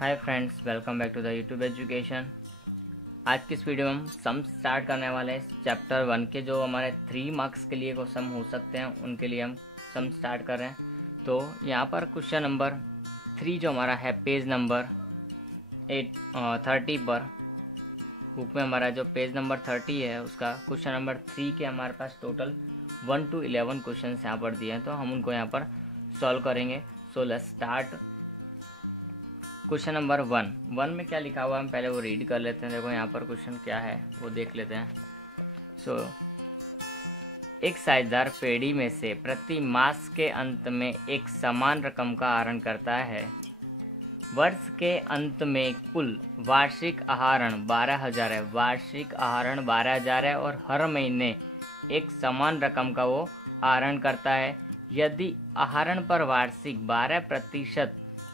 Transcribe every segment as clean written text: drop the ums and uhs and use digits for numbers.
Hi friends, welcome back to the YouTube education. आज की इस वीडियो में हम सम स्टार्ट करने वाले हैं। चैप्टर 1 के जो हमारे 3 मार्क्स के लिए सम हो सकते हैं उनके लिए हम सम स्टार्ट कर रहे हैं। तो यहाँ पर क्वेश्चन नंबर 3 जो हमारा है पेज नंबर 30 पर, बुक में हमारा जो पेज नंबर 30 है उसका क्वेश्चन नंबर 3 के हमारे पास टोटल 1 to 11 क्वेश्चन यहाँ पर दिए हैं, तो हम उनको यहाँ पर सॉल्व करेंगे। So let's start. Question number 1 में क्या लिखा हुआ है हम पहले वो रीड कर लेते हैं। देखो यहाँ पर क्वेश्चन क्या है वो देख लेते हैं। सो एक साझेदार पेड़ी में से प्रति मास के अंत में एक समान रकम का आहरण करता है। वर्ष के अंत में कुल वार्षिक आहरण 12,000 है, वार्षिक आहरण 12,000 है और हर महीने एक समान रकम का वो आहरण करता है। यदि आहरण पर वार्षिक 12%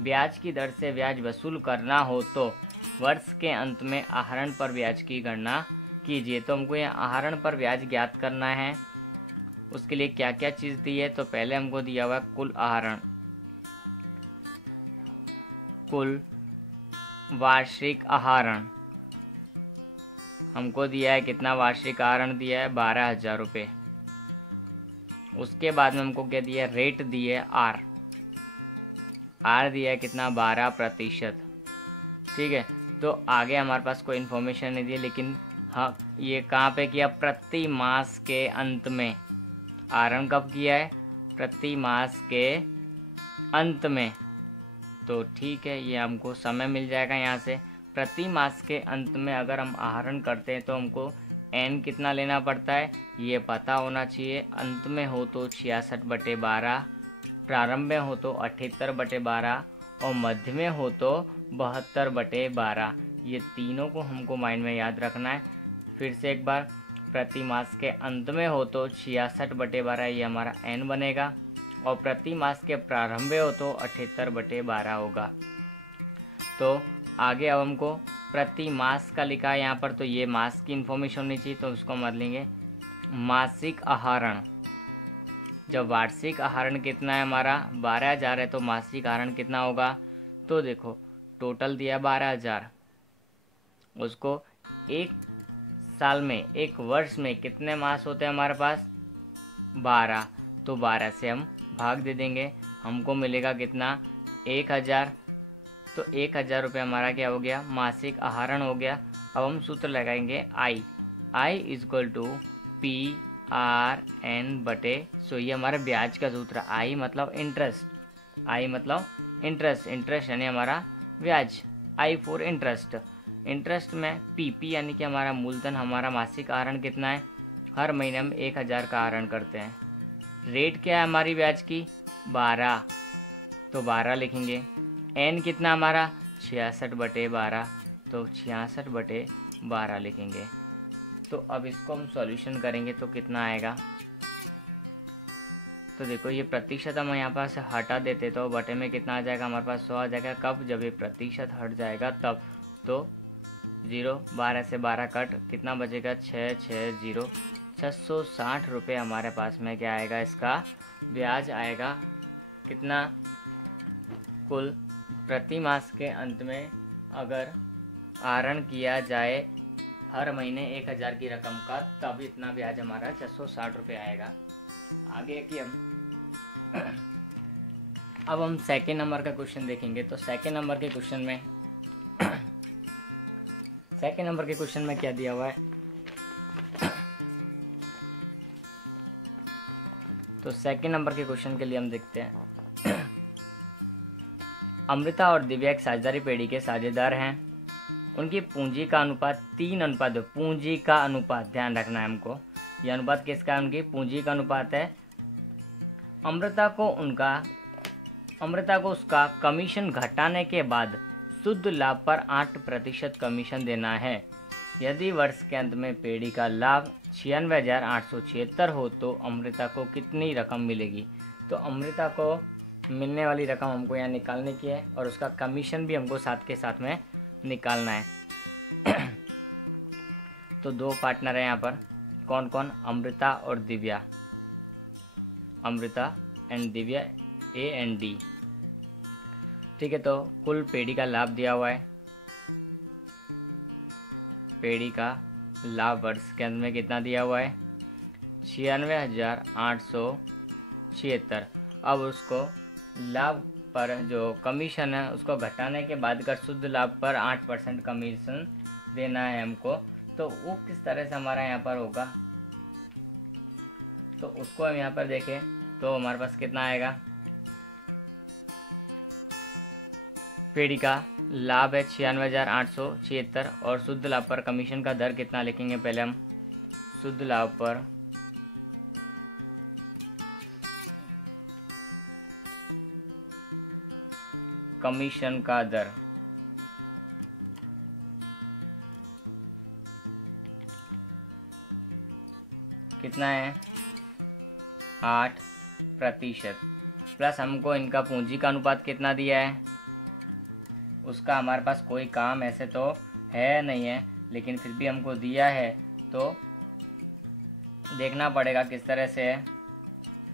ब्याज की दर से ब्याज वसूल करना हो तो वर्ष के अंत में आहरण पर ब्याज की गणना कीजिए। तो हमको यहाँ आहरण पर ब्याज ज्ञात करना है। उसके लिए क्या क्या चीज़ दी है, तो पहले हमको दिया हुआ कुल आहरण, कुल वार्षिक आहरण हमको दिया है। कितना वार्षिक आहरण दिया है? 12,000 रुपये। उसके बाद में हमको क्या दिया है? रेट दी है आर दिया है कितना? 12%। ठीक है, तो आगे हमारे पास कोई इन्फॉर्मेशन नहीं दी है, लेकिन हाँ ये कहाँ पे किया? प्रति मास के अंत में। आहरण कब किया है? प्रति मास के अंत में। तो ठीक है, ये हमको समय मिल जाएगा यहाँ से। प्रति मास के अंत में अगर हम आहरण करते हैं तो हमको एन कितना लेना पड़ता है ये पता होना चाहिए। अंत में हो तो 66/12, प्रारंभ में हो तो 78/12 और मध्य में हो तो 72/12। ये तीनों को हमको माइंड में याद रखना है। फिर से एक बार, प्रति मास के अंत में हो तो 66/12 ये हमारा एन बनेगा और प्रति मास के प्रारंभ में हो तो 78/12 होगा। तो आगे अब हमको प्रति मास का लिखा है यहाँ पर, तो ये मास की इन्फॉर्मेशन होनी चाहिए, तो उसको मत लेंगे। मासिक आहरण, जब वार्षिक आहरण कितना है हमारा? 12,000 है, तो मासिक आहरण कितना होगा? तो देखो टोटल दिया 12,000, उसको एक साल में, एक वर्ष में कितने मास होते हैं हमारे पास? 12। तो 12 से हम भाग दे देंगे, हमको मिलेगा कितना? 1,000। तो 1,000 रुपये हमारा क्या हो गया? मासिक आहरण हो गया। अब हम सूत्र लगाएंगे आई इजक्वल टू PRN/, सो ये हमारे ब्याज का सूत्र। आई मतलब इंटरेस्ट, आई मतलब इंटरेस्ट यानी हमारा ब्याज। आई फॉर इंटरेस्ट, इंटरेस्ट में पी यानी कि हमारा मूलधन। हमारा मासिक आहरण कितना है? हर महीने हम 1,000 का आहरण करते हैं। रेट क्या है हमारी ब्याज की? 12, तो 12 लिखेंगे। एन कितना हमारा? 66/12, तो 66/12 लिखेंगे। तो अब इसको हम सॉल्यूशन करेंगे तो कितना आएगा? तो देखो ये प्रतिशत हम यहाँ पास हटा देते तो बटे में कितना आ जाएगा हमारे पास? 100 आ जाएगा। कब? जब ये प्रतिशत हट जाएगा तब। तो 0, 12 से 12 कट, कितना बचेगा? 660 रुपये हमारे पास में क्या आएगा? इसका ब्याज आएगा। कितना? कुल प्रति मास के अंत में अगर आहरण किया जाए हर महीने 1,000 की रकम का, तब इतना ब्याज हमारा 660 रुपये आएगा। आगे कि हम अब हम सेकेंड नंबर का क्वेश्चन देखेंगे। तो सेकेंड नंबर के क्वेश्चन में क्या दिया हुआ है? तो सेकेंड नंबर के क्वेश्चन के लिए हम देखते हैं। अमृता और दिव्या एक साझेदारी पेड़ी के साझेदार हैं। उनकी पूंजी का अनुपात 3:2। पूंजी का अनुपात ध्यान रखना है हमको। यह अनुपात किसका है? उनकी पूंजी का अनुपात है। अमृता को उसका कमीशन घटाने के बाद शुद्ध लाभ पर 8% कमीशन देना है। यदि वर्ष के अंत में पेड़ी का लाभ 96,876 हो तो अमृता को कितनी रकम मिलेगी? तो अमृता को मिलने वाली रकम हमको यहाँ निकालने की है और उसका कमीशन भी हमको साथ के साथ में निकालना है। तो 2 पार्टनर है यहाँ पर, कौन कौन? अमृता और Divya, Amrita and Divya, A and D। ठीक है, तो कुल पेड़ी का लाभ दिया हुआ है। पेड़ी का लाभ वर्ष के अंत में कितना दिया हुआ है? 96,876। अब उसको लाभ पर जो कमीशन है उसको घटाने के बाद का शुद्ध लाभ पर 8% कमीशन देना है हमको। तो वो किस तरह से हमारा यहाँ पर होगा, तो उसको हम यहाँ पर देखें तो हमारे पास कितना आएगा। पेड़ी का लाभ है 96,876 और शुद्ध लाभ पर कमीशन का दर कितना लिखेंगे। पहले हम शुद्ध लाभ पर कमीशन का दर कितना है? 8%। प्लस हमको इनका पूंजी का अनुपात कितना दिया है, उसका हमारे पास कोई काम ऐसे तो है नहीं है, लेकिन फिर भी हमको दिया है तो देखना पड़ेगा किस तरह से है।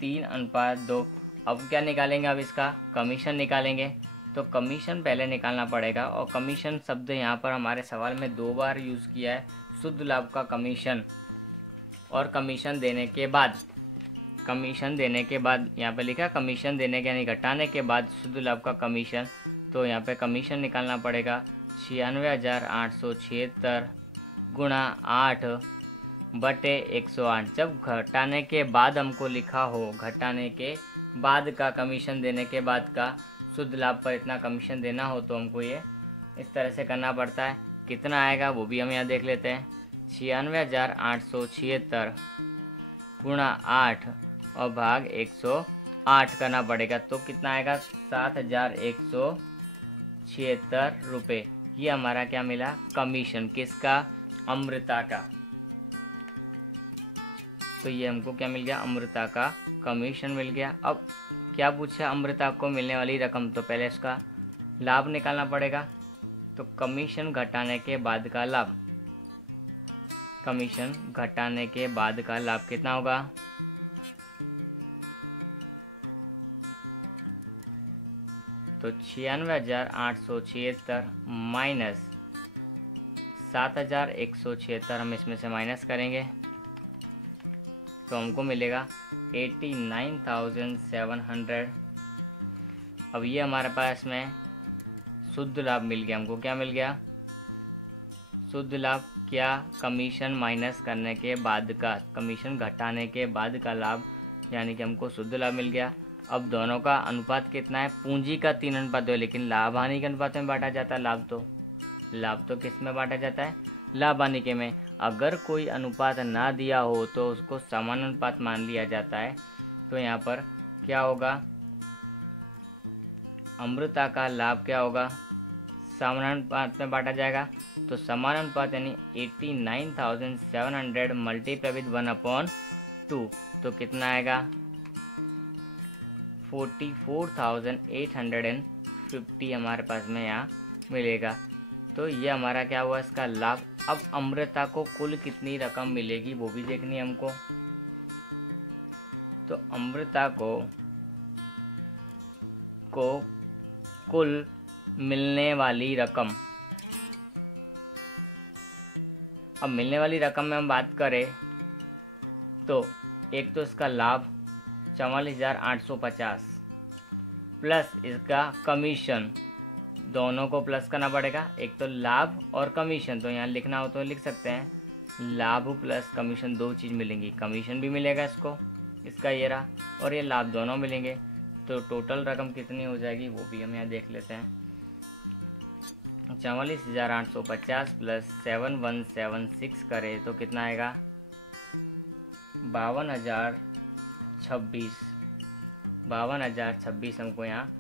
3:2। अब क्या निकालेंगे? अब इसका कमीशन निकालेंगे। तो कमीशन पहले निकालना पड़ेगा और कमीशन शब्द यहाँ पर हमारे सवाल में 2 बार यूज़ किया है। शुद्ध लाभ का कमीशन और कमीशन देने के बाद, यहाँ पे लिखा कमीशन देने के यानी घटाने के बाद शुद्ध लाभ का कमीशन। तो यहाँ पे कमीशन निकालना पड़ेगा 96,876 गुणा 8/108। जब घटाने के बाद हमको लिखा हो, घटाने के बाद का कमीशन देने के बाद का शुद्ध लाभ पर इतना कमीशन देना हो तो हमको ये इस तरह से करना पड़ता है। कितना आएगा वो भी हम यहाँ देख लेते हैं। 96,876 गुणा 8 और भाग 108 करना पड़ेगा। तो कितना आएगा? 7,176 रुपये। ये हमारा क्या मिला? कमीशन। किसका? अमृता का। तो ये हमको क्या मिल गया? अमृता का कमीशन मिल गया। अब क्या पूछा? अमृता को मिलने वाली रकम। तो पहले इसका लाभ निकालना पड़ेगा। तो कमीशन घटाने के बाद का लाभ, कमीशन घटाने के बाद का लाभ कितना होगा? तो 96,876 माइनस 7,176 हम इसमें से माइनस करेंगे तो हमको मिलेगा 89,700। अब ये हमारे पास में शुद्ध लाभ मिल गया। हमको क्या मिल गया? शुद्ध लाभ क्या? कमीशन माइनस करने के बाद का, कमीशन घटाने के बाद का लाभ, यानी कि हमको शुद्ध लाभ मिल गया। अब दोनों का अनुपात कितना है? पूंजी का 3:2, लेकिन लाभ हानि के अनुपात में बांटा जाता है। लाभ तो किस में बांटा जाता है? लाभ हानि के में। अगर कोई अनुपात ना दिया हो तो उसको समानुपात मान लिया जाता है। तो यहाँ पर क्या होगा? अमृता का लाभ क्या होगा? समानुपात में बांटा जाएगा। तो समानुपात यानी 89,700 मल्टीप्लाई विद 1/2। तो कितना आएगा? 44,850 हमारे पास में यहाँ मिलेगा। तो ये हमारा क्या हुआ? इसका लाभ। अब अमृता को कुल कितनी रकम मिलेगी वो भी देखनी है हमको। तो अमृता को कुल मिलने वाली रकम, अब मिलने वाली रकम में हम बात करें तो एक तो इसका लाभ 44,850 प्लस इसका कमीशन, दोनों को प्लस करना पड़ेगा। एक तो लाभ और कमीशन, तो यहाँ लिखना हो तो लिख सकते हैं लाभ प्लस कमीशन, 2 चीज़ मिलेंगी। कमीशन भी मिलेगा इसको, इसका ये रहा, और ये लाभ, दोनों मिलेंगे। तो टोटल रकम कितनी हो जाएगी वो भी हम यहाँ देख लेते हैं। 44,850 प्लस 7,176 करें तो कितना आएगा? 52,026 हमको यहाँ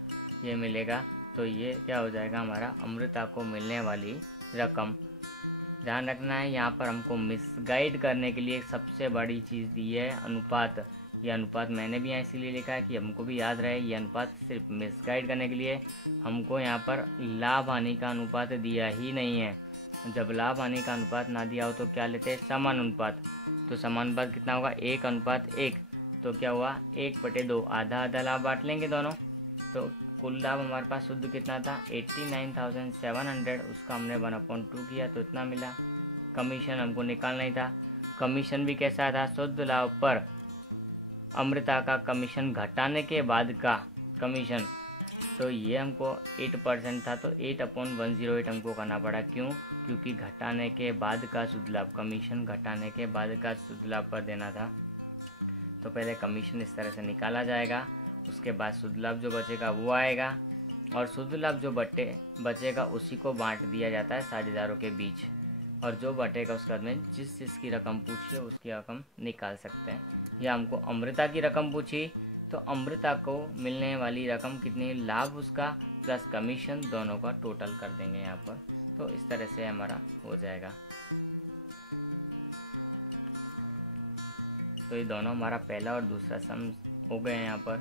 ये मिलेगा। तो ये क्या हो जाएगा? हमारा अमृता को मिलने वाली रकम। ध्यान रखना है यहाँ पर हमको मिसगाइड करने के लिए सबसे बड़ी चीज़ दी है अनुपात। ये अनुपात मैंने भी यहाँ इसीलिए लिखा है कि हमको भी याद रहे। ये अनुपात सिर्फ मिसगाइड करने के लिए, हमको यहाँ पर लाभ हानि का अनुपात दिया ही नहीं है। जब लाभ हानि का अनुपात ना दिया हो तो क्या लेते हैं? समानुपात। तो समानुपात कितना होगा? 1:1। तो क्या हुआ? 1/2, आधा आधा लाभ बांट लेंगे दोनों। तो कुल लाभ हमारे पास शुद्ध कितना था 89,700, उसका हमने 1/2 किया तो इतना मिला। कमीशन हमको निकालना ही था। कमीशन भी कैसा था, शुद्ध लाभ पर अमृता का कमीशन घटाने के बाद का कमीशन, तो ये हमको 8% था, तो 8/108 हमको करना पड़ा। क्यों? क्योंकि घटाने के बाद का शुद्ध लाभ, कमीशन घटाने के बाद का शुद्ध लाभ पर देना था। तो पहले कमीशन इस तरह से निकाला जाएगा, उसके बाद शुद्ध लाभ जो बचेगा वो आएगा, और शुद्ध लाभ जो बचेगा उसी को बांट दिया जाता है साझेदारों के बीच, और जो बटेगा उसके बाद में जिस जिसकी रकम पूछी है उसकी रकम निकाल सकते हैं। या हमको अमृता की रकम पूछी तो अमृता को मिलने वाली रकम कितनी, लाभ उसका प्लस कमीशन दोनों का टोटल कर देंगे यहाँ पर। तो इस तरह से हमारा हो जाएगा। तो ये दोनों हमारा पहला और दूसरा सम हो गए हैं यहाँ पर।